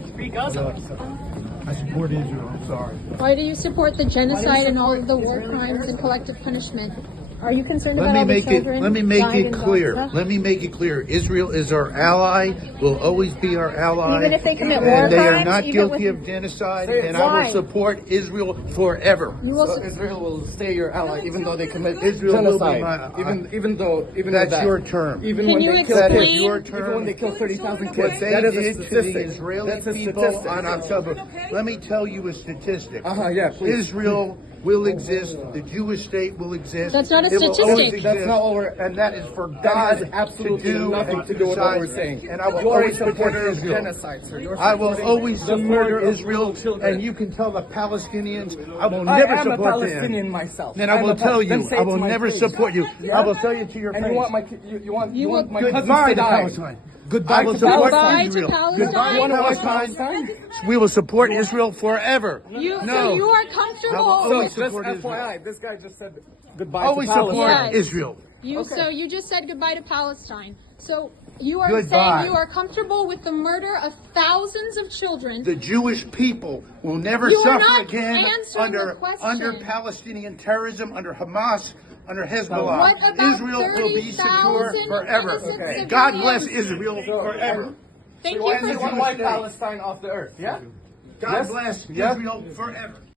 free Gaza. I support Israel. I'm sorry. Why do you support the genocide and all of the war crimes and collective punishment? Are you concerned Let about me all the make it. children? Let me make died it in clear. Gaza? Let me make it clear. Israel is our ally. Will always be our ally. Even if they commit war and they are crimes, not even guilty with- of genocide. Say it. And I Why? will support Israel forever. You will So su- Israel will stay your ally even though they commit Israel will be genocide. my- even That's that. your term. Even Can when you they kill That is explain- your even when term. they kill 30,000 What kids. they That is a did to the statistic. Israeli That's a people statistic. on October. Let me tell you a statistic. Yeah, please. Israel will exist. The Jewish state will exist. That's not a It will statistic. always exist. That's not what we're- and that is for That God has absolutely to do nothing and to do with what we're decide. saying. And I will You are a always support supporter of Israel. genocide, sir. You're I will supporting always the support murder of Israel, little children. and you can tell the Palestinians I will I never am a support Palestinian them. myself. Then I will tell you, Then say I it to will my never face. support you. Yeah? I will tell you to your And face. you want my you want my cousins Goodbye to to die. Palestine. Goodbye I will to support Goodbye to Israel. Palestine. Goodbye You to want to watch Palestine. Palestine? We will support Israel forever. So No. you are I will comfortable. always So just support Israel. FYI, this guy just said goodbye Always to Palestine. support Yes. Israel. So you just said goodbye to Palestine. So you are Goodbye. saying you are comfortable with the murder of thousands of children. The Jewish people will never You are suffer not again answering the question. under Palestinian terrorism, under Hamas, under Hezbollah. What about Israel will be secure 30,000 forever. innocent God bless civilians? Israel forever. Thank Why you does he for want to wipe Palestine off the earth? Yeah? God Yes? bless Yeah? Israel forever.